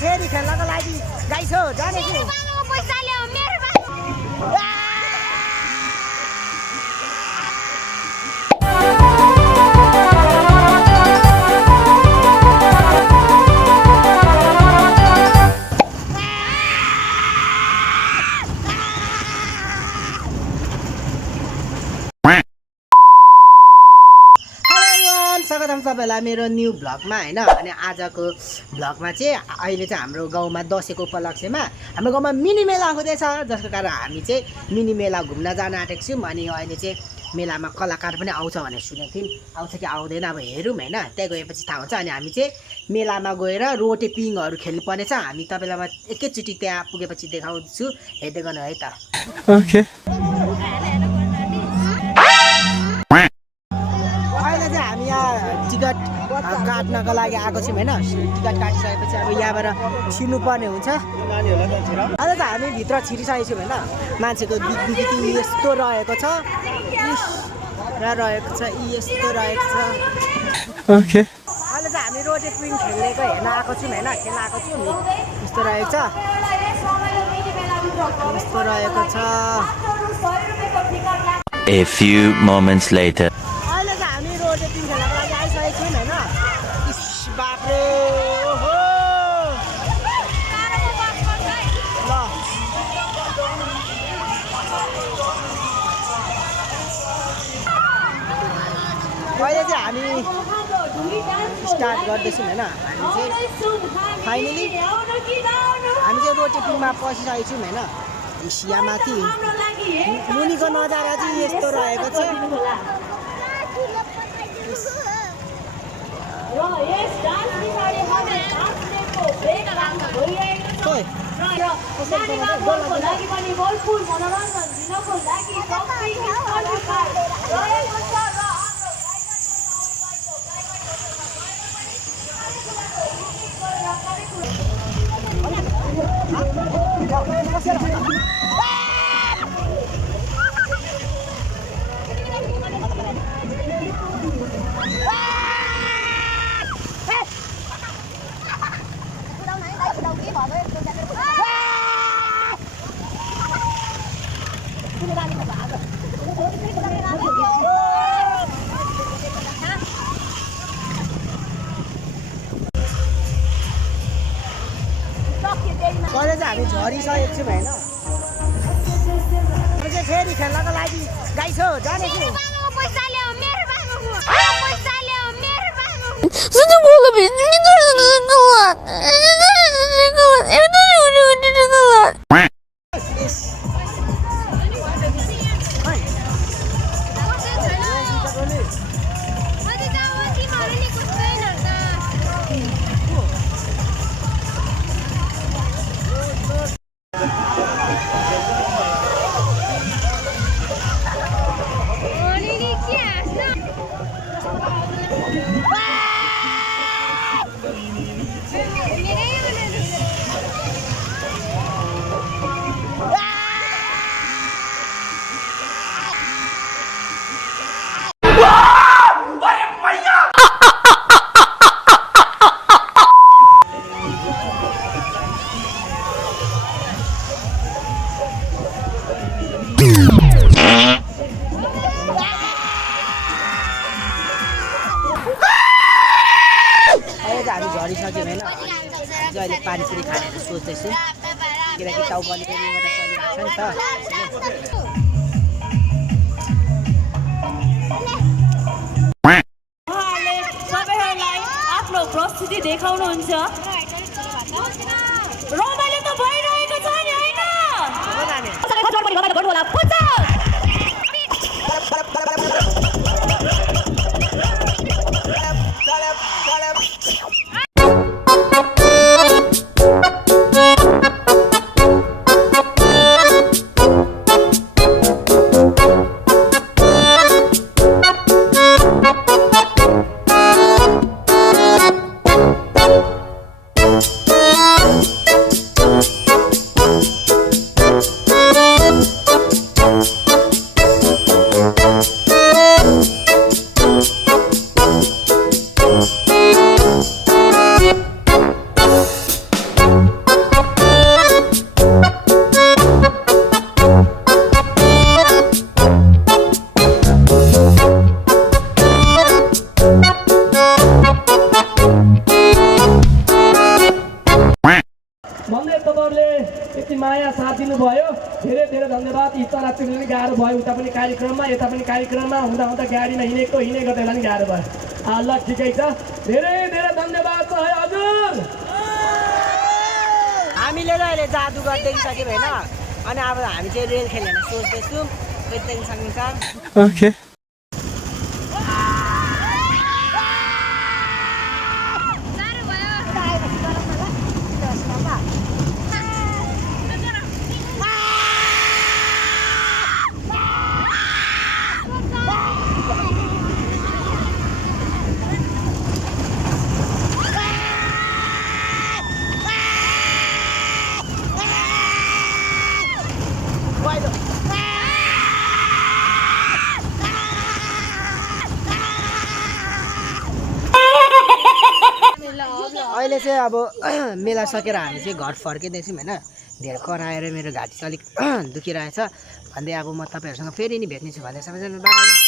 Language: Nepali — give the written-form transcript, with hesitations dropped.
फेरि खेल्नको लागि गाइस हो जाने कि पैसा ल्याऊ मेरो स्वागत सबैलाई मेरो न्यू भ्लगमा हैन। अनि आजको भ्लगमा चाहिँ अहिले चाहिँ हाम्रो गाउँमा दशैंको उपलक्ष्यमा हाम्रो गाउँमा मिनी मेला हुँदैछ, जसको कारण हामी चाहिँ मिनी मेला घुम्न जान आँटेको छौँ। अनि अहिले चाहिँ मेलामा कलाकार पनि आउँछ भनेर सुनेको थियौँ, आउँछ कि आउँदैन अब हेरौँ हैन, त्यहाँ गएपछि थाहा हुन्छ। अनि हामी चाहिँ मेलामा गएर रोटे पिङहरू खेल्नुपर्नेछ। हामी तपाईँलाई एकैचोटि त्यहाँ पुगेपछि देखाउँछु, हेर्दै गर्नु है त। ओके अहिले चाहिँ हामी यहाँ टिकट काट्नको लागि आएको छौँ हैन। टिकट काटिसकेपछि अब यहाँबाट छिर्नुपर्ने हुन्छ। अहिले त हामी भित्र छिरिसकेको छौँ हैन। मान्छेको बिग्बिगिति यस्तो रहेको छ, रहेको छ, यस्तो रहेको छ। ओके अहिले चाहिँ हामी रोटे पिङ खेलेको हेर्न आएको छौँ हैन, खेल्न आएको छौँ नि। यस्तो रहेको छ, यस्तो रहेको छ। A few moments later. अहिले चाहिँ हामी रोटे पिङ खेल्नको लागि आइसकेको छौँ हैन। बाफ्रे ओहो ल अहिले चाहिँ हामी स्टार्ट गर्दैछौँ हैन। हामी चाहिँ फाइनली हामी चाहिँ रोटे पिङमा पसिसकेको छौँ हैन। सियामाथि मुनिको नजारा चाहिँ यस्तो रहेको छ। अहिले चाहिँ हामी झरिसकेको छौँ होइन। हामी चाहिँ फेरि खेल्नको लागि गाइस हो जाने कि पैसा ल्याऊ मेरो पैसा ल्याऊ मेरो हामी झरिसक्यौँ होइन। अहिले पानीपुरी खाने सोच्दैछु, किनकि टाउको अलिकति एउटा चलिरहेको छ नि त। सबैहरूलाई आफ्नो प्रस्तुति देखाउनुहुन्छ। रमाइलो त भइरहेको छ नि होइन? तपाईँहरूले यति माया साथ दिनुभयो धेरै धेरै धन्यवाद यी तरा चुक्न पनि गाह्रो भयो उता पनि कार्यक्रममा यता पनि कार्यक्रममा हुँदा हुँदा गाडीमा हिँडेको हिँडे गर्दा पनि गाह्रो भयो ल ठिकै छ धेरै धेरै धन्यवाद छ है हजुर हामीले त अहिले जादु गरिदिइसक्यौँ होइन अनि अब हामी चाहिँ रेल खेलेर सोच्दैछौँ त्यति सकिन्छ Okay. साह्रो भयो अहिले चाहिँ अब मेला सकेर हामी चाहिँ घर फर्किँदैछौँ होइन धेरै कराएर मेरो घाँटी चाहिँ अलिक दुखिरहेछ भन्दै अब म तपाईँहरूसँग फेरि नि भेट्नेछु भन्दै सबैजना बाई